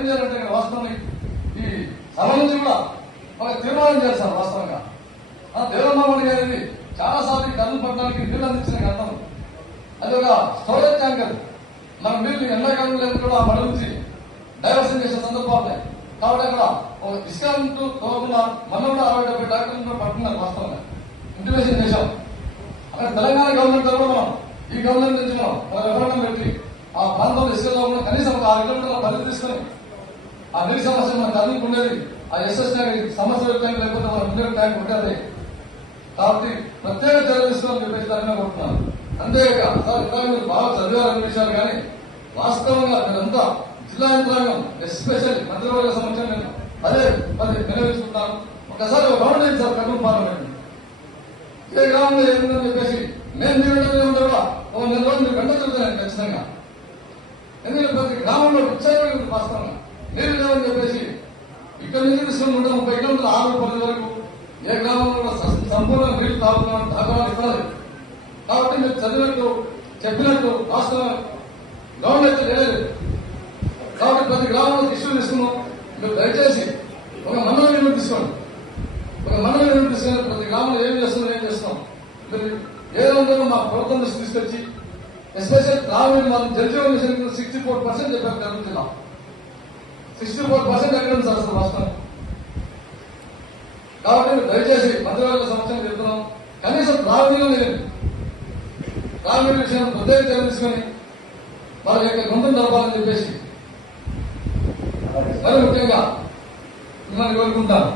ఏం చేయాలంటే వాస్తవాన్ని ఈ సభ నుంచి కూడా ఒక తీర్మానం చేస్తారు. వాస్తవంగా దేవరమామణి గారి చాలా సార్లు కర్నూలు పట్టణానికి నీళ్లు అందించిన గతం. అది ఒక స్టోరేజ్ ట్యాంకర్. మన నీళ్లు ఎండాకాలంలో కూడా ఆ మడ నుంచి డైవర్షన్ చేసే సందర్భాలు ఉన్నాయి. కాబట్టి అక్కడ ఒక ఇసుకంటూ తోకుండా మనం కూడా 60-70 ట్రాక్టర్లు పట్టుకున్నారు. వాస్తవంగా ఇంటిమేషన్ చేశాం. అక్కడ తెలంగాణ గవర్నమెంట్ కూడా మనం ఈ గవర్నమెంట్ నుంచి మనం ఒక రెఫరెండం పెట్టి ఆ ప్రాంతంలో ఇసుకలో ఉన్న కనీసం ఒక 6 కిలోమీటర్ల పరిధి తీసుకుని ఆ నీటి సమస్య మనకు అందుకు ఉండేది. ఆ ఎస్ఎస్ ట్యాంక్ సమస్య ట్యాంక్ లేకపోతే మన మినరల్ ట్యాంక్ ఉంటుంది. కాబట్టి ప్రత్యేక చర్యలు తీసుకోవాలని చెప్పేసి దాన్ని కోరుతున్నాను. అంతేకాక సార్ ఇంకా మీరు బాగా చదివారనే విషయాలు కానీ వాస్తవంగా మీరంతా జిల్లా యంత్రాంగం ఎస్పెషల్లీ మంత్రివర్గ సమక్షం నేను అదే నిర్వహించుకుంటాను. ఒకసారి ఒక రౌండ్ అయింది సార్ కర్నూలు పార్లమెంట్ ఏ గ్రామంలో ఏముందని చెప్పేసి నేను మీ వెంటనే ఉండగా ఒక 4 రోజులు మీరు వెంట చెబుతాను ఖచ్చితంగా. ఎందుకంటే ప్రతి గ్రామంలో విచ్చారు వాస్తవంగా నీళ్ళు లేవని చెప్పేసి ఇక్కడ నుంచి తీసుకుని 130 కిలోమీటర్ల 6 పరిధి వరకు ఏ గ్రామంలో సంపూర్ణ నీళ్లు తాగుతున్నాం దాఖలాలు ఇవ్వాలి. కాబట్టి మీరు చదివినట్టు చెప్పినట్టు వాస్తవం గ్రౌండ్ అయితే లేదు. కాబట్టి ప్రతి గ్రామంలో ఇష్యూ తీసుకున్నాం. మీరు దయచేసి ఒక మండలం యూనిట్ తీసుకోండి. ఒక మండలం యూనిట్ తీసుకుని ప్రతి గ్రామంలో ఏం చేస్తున్నాం మీరు ఏదంటే మా ప్రభుత్వం దృష్టి తీసుకొచ్చి ఎస్పెషల్ గ్రామీణ మనం జలజీవన మిషన్ 64% చెప్పారు కర్నూలు జిల్లా. 64% ఎక్కడ సార్ అసలు వాస్తవం. కాబట్టి దయచేసి మంత్రివర్గ సంవత్సరం చెప్తున్నాం. కనీసం గ్రామీణ విషయాన్ని ప్రత్యేక చర్య తీసుకొని వాళ్ళ యొక్క గొంతును జరపాలని చెప్పేసి మరి ముఖ్యంగా మిమ్మల్ని కోరుకుంటాను.